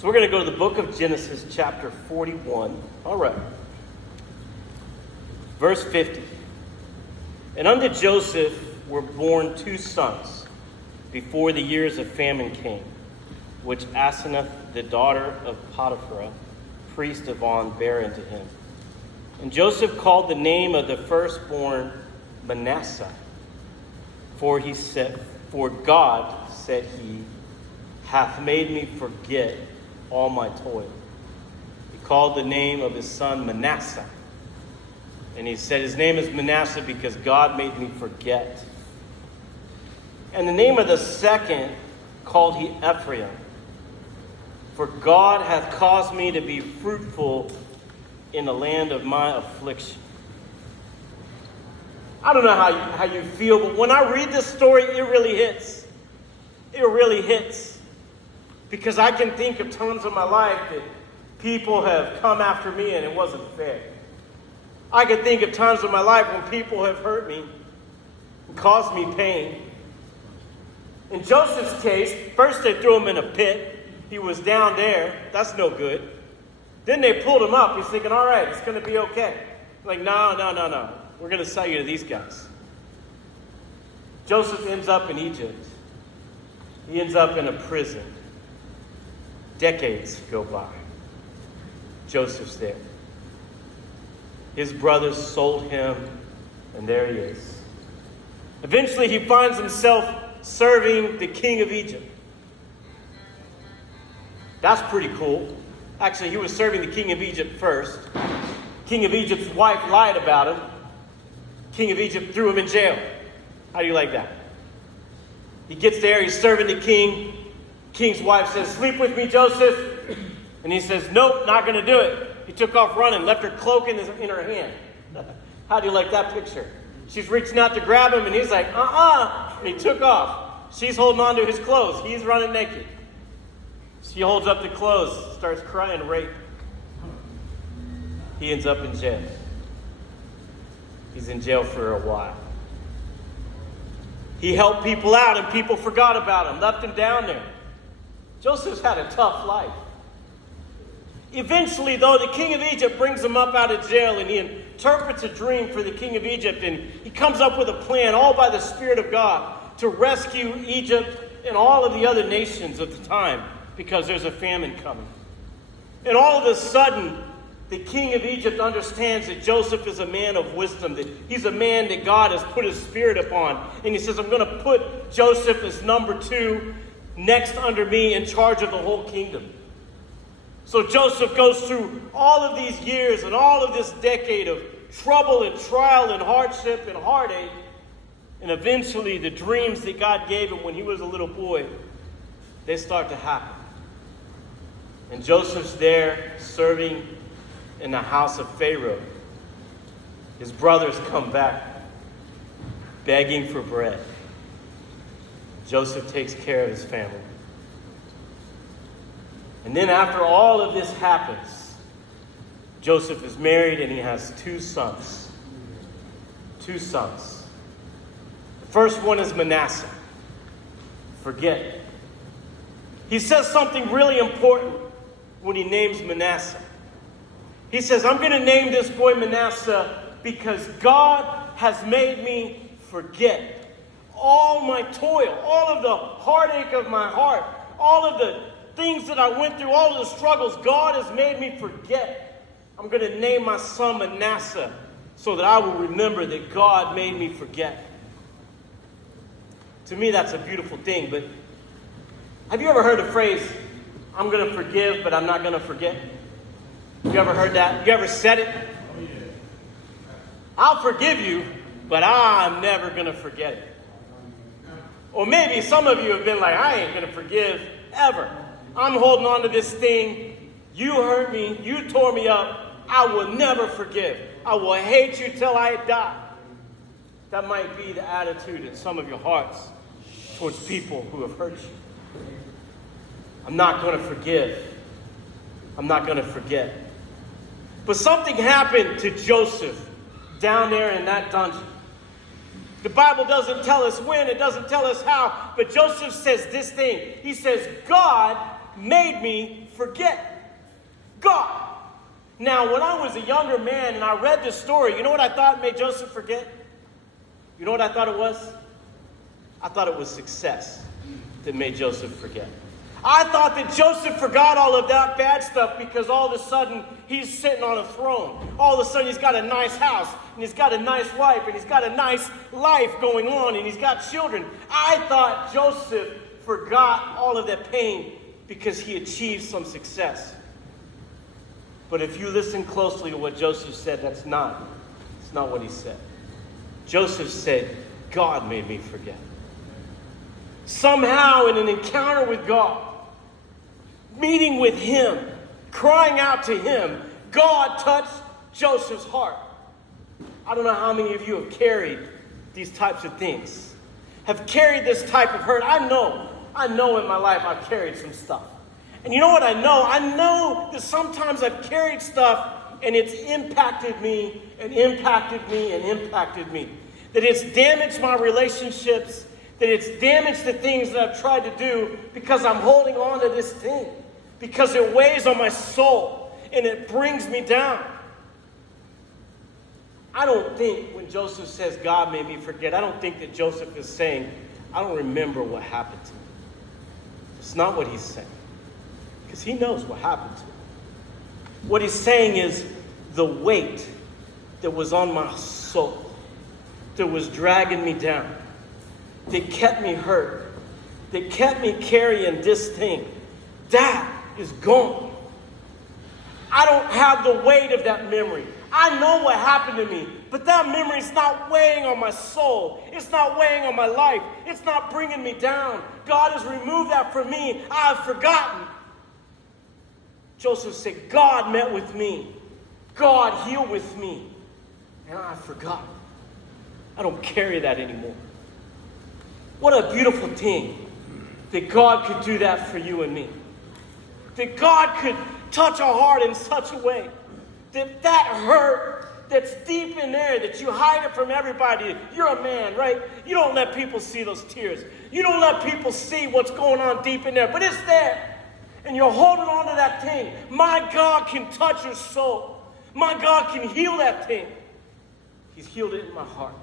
So we're going to go to the book of Genesis, chapter 41. All right. Verse 50. And unto Joseph were born 2 sons before the years of famine came, which Asenath, the daughter of Potiphar, priest of On, bare unto him. And Joseph called the name of the firstborn Manasseh, for God, said he, hath made me forget all my toil. He called the name of his son Manasseh. And he said his name is Manasseh because God made me forget. And the name of the second called he Ephraim, for God hath caused me to be fruitful in the land of my affliction. I don't know how you feel, but when I read this story, it really hits. It really hits. Because I can think of times in my life that people have come after me and it wasn't fair. I can think of times in my life when people have hurt me and caused me pain. In Joseph's case, first they threw him in a pit. He was down there. That's no good. Then they pulled him up. He's thinking, all right, it's going to be okay. Like, no. We're going to sell you to these guys. Joseph ends up in Egypt. He ends up in a prison. Decades go by. Joseph's there. His brothers sold him, and there he is. Eventually, he finds himself serving the king of Egypt. That's pretty cool. Actually, he was serving the king of Egypt first. King of Egypt's wife lied about him. King of Egypt threw him in jail. How do you like that? He gets there, he's serving the king. King's wife says, sleep with me, Joseph. And he says, nope, not going to do it. He took off running, left her cloak in her hand. How do you like that picture? She's reaching out to grab him, and he's like, And he took off. She's holding on to his clothes. He's running naked. She holds up the clothes, starts crying rape. He ends up in jail. He's in jail for a while. He helped people out, and people forgot about him, left him down there. Joseph's had a tough life. Eventually, though, the king of Egypt brings him up out of jail, and he interprets a dream for the king of Egypt, and he comes up with a plan, all by the Spirit of God, to rescue Egypt and all of the other nations of the time, because there's a famine coming. And all of a sudden, the king of Egypt understands that Joseph is a man of wisdom, that he's a man that God has put his spirit upon. And he says, I'm going to put Joseph as number 2, next under me, in charge of the whole kingdom. So Joseph goes through all of these years and all of this decade of trouble and trial and hardship and heartache. And eventually the dreams that God gave him when he was a little boy, they start to happen. And Joseph's there serving in the house of Pharaoh. His brothers come back begging for bread. Joseph takes care of his family. And then after all of this happens, Joseph is married and he has 2 sons. 2 sons. The first one is Manasseh. Forget it. He says something really important when he names Manasseh. He says, I'm going to name this boy Manasseh because God has made me forget all my toil, all of the heartache of my heart, all of the things that I went through, all of the struggles. God has made me forget. I'm going to name my son Manasseh so that I will remember that God made me forget. To me, that's a beautiful thing. But have you ever heard the phrase, I'm going to forgive, but I'm not going to forget? You ever heard that? You ever said it? Oh, yeah. I'll forgive you, but I'm never going to forget it. Or maybe some of you have been like, I ain't going to forgive ever. I'm holding on to this thing. You hurt me. You tore me up. I will never forgive. I will hate you till I die. That might be the attitude in some of your hearts towards people who have hurt you. I'm not going to forgive. I'm not going to forget. But something happened to Joseph down there in that dungeon. The Bible doesn't tell us when, it doesn't tell us how, but Joseph says this thing. He says, God made me forget. God. Now, when I was a younger man and I read this story, you know what I thought made Joseph forget? You know what I thought it was? I thought it was success that made Joseph forget. I thought that Joseph forgot all of that bad stuff because all of a sudden he's sitting on a throne. All of a sudden he's got a nice house, and he's got a nice wife, and he's got a nice life going on, and he's got children. I thought Joseph forgot all of that pain because he achieved some success. But if you listen closely to what Joseph said, it's not what he said. Joseph said, God made me forget. Somehow in an encounter with God, meeting with him, crying out to him, God touched Joseph's heart. I don't know how many of you have carried these types of things, have carried this type of hurt. I know in my life I've carried some stuff. And you know what I know? I know that sometimes I've carried stuff and it's impacted me and impacted me and impacted me. That it's damaged my relationships, that it's damaged the things that I've tried to do because I'm holding on to this thing. Because it weighs on my soul and it brings me down. I don't think when Joseph says God made me forget, I don't think that Joseph is saying, I don't remember what happened to me. It's not what he's saying. Because he knows what happened to him. What he's saying is the weight that was on my soul, that was dragging me down, that kept me hurt, that kept me carrying this thing, that is gone. I don't have the weight of that memory. I know what happened to me, but that memory is not weighing on my soul. It's not weighing on my life. It's not bringing me down. God has removed that from me. I've forgotten. Joseph said, God met with me. God healed with me. And I've forgotten. I don't carry that anymore. What a beautiful thing that God could do that for you and me. That God could touch our heart in such a way that hurt that's deep in there, that you hide it from everybody. You're a man, right? You don't let people see those tears. You don't let people see what's going on deep in there, but it's there. And you're holding on to that thing. My God can touch your soul. My God can heal that thing. He's healed it in my heart.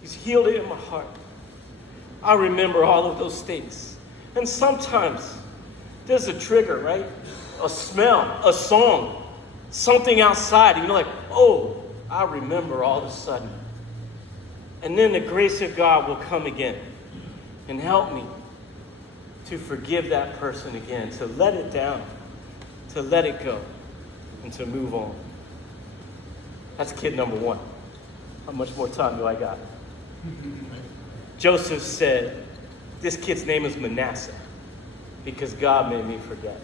He's healed it in my heart. I remember all of those things. And sometimes there's a trigger, right? A smell, a song, something outside. And you're like, oh, I remember all of a sudden. And then the grace of God will come again and help me to forgive that person again, to let it down, to let it go, and to move on. That's kid number one. How much more time do I got? Joseph said, this kid's name is Manasseh because God made me forget.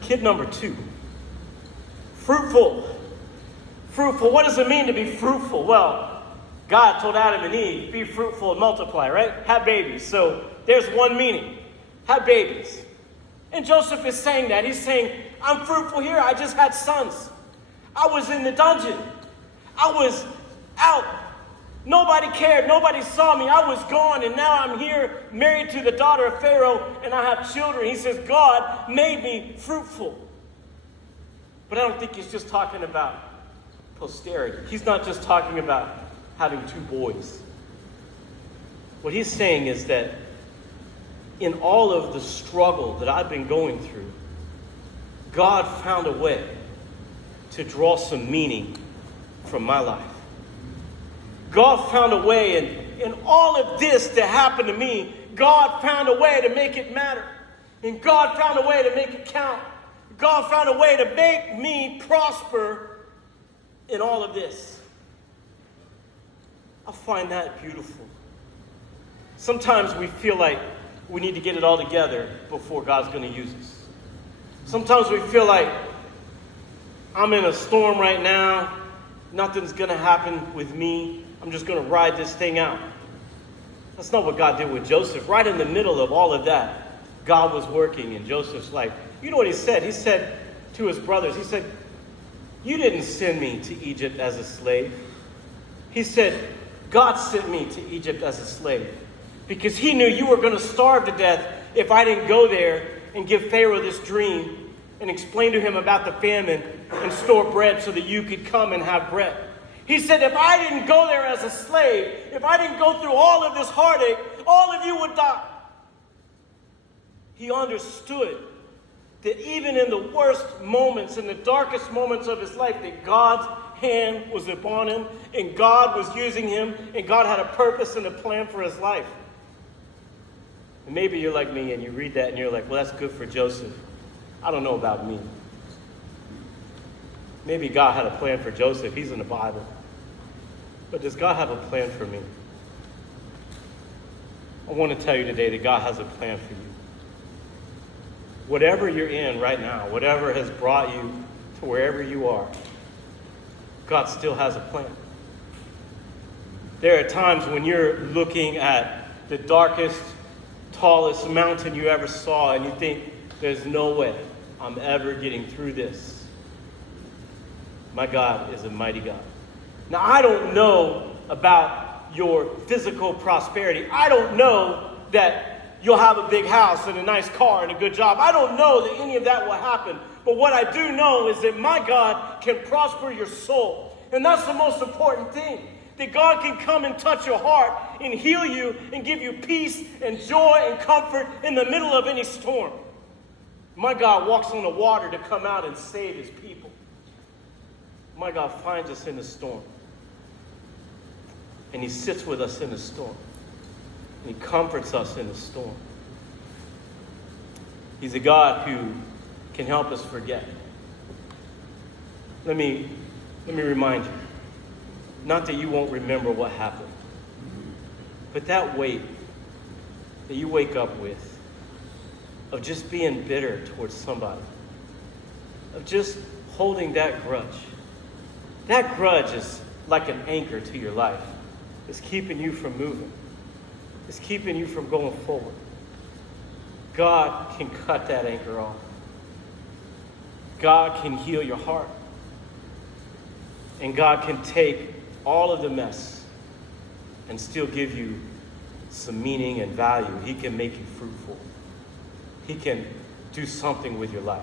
Kid number two, fruitful. Fruitful, what does it mean to be fruitful? Well, God told Adam and Eve, be fruitful and multiply, right? Have babies. So there's one meaning. Have babies. And Joseph is saying that. He's saying, I'm fruitful here. I just had sons. I was in the dungeon. I was out. Nobody cared. Nobody saw me. I was gone. And now I'm here married to the daughter of Pharaoh and I have children. He says, God made me fruitful. But I don't think he's just talking about posterity. He's not just talking about having two boys. What he's saying is that in all of the struggle that I've been going through, God found a way to draw some meaning from my life. God found a way, in all of this that happened to me, God found a way to make it matter. And God found a way to make it count. God found a way to make me prosper in all of this. I find that beautiful. Sometimes we feel like we need to get it all together before God's going to use us. Sometimes we feel like I'm in a storm right now. Nothing's going to happen with me. I'm just going to ride this thing out. That's not what God did with Joseph. Right in the middle of all of that, God was working in Joseph's life. You know what he said? He said to his brothers, he said, you didn't send me to Egypt as a slave. He said, God sent me to Egypt as a slave because he knew you were going to starve to death if I didn't go there and give Pharaoh this dream and explain to him about the famine and store bread so that you could come and have bread. He said, if I didn't go there as a slave, if I didn't go through all of this heartache, all of you would die. He understood that even in the worst moments, in the darkest moments of his life, that God's hand was upon him, and God was using him, and God had a purpose and a plan for his life. And maybe you're like me, and you read that, and you're like, well, that's good for Joseph. I don't know about me. Maybe God had a plan for Joseph. He's in the Bible. But does God have a plan for me? I want to tell you today that God has a plan for you. Whatever you're in right now, whatever has brought you to wherever you are, God still has a plan. There are times when you're looking at the darkest, tallest mountain you ever saw, and you think, there's no way I'm ever getting through this. My God is a mighty God. Now, I don't know about your physical prosperity. I don't know that you'll have a big house and a nice car and a good job. I don't know that any of that will happen. But what I do know is that my God can prosper your soul. And that's the most important thing. That God can come and touch your heart and heal you and give you peace and joy and comfort in the middle of any storm. My God walks on the water to come out and save his people. My God finds us in the storm. And he sits with us in the storm. And he comforts us in the storm. He's a God who can help us forget. Let me remind you. Not that you won't remember what happened. But that weight that you wake up with of just being bitter towards somebody. Of just holding that grudge. That grudge is like an anchor to your life. It's keeping you from moving. It's keeping you from going forward. God can cut that anchor off. God can heal your heart. And God can take all of the mess and still give you some meaning and value. He can make you fruitful. He can do something with your life.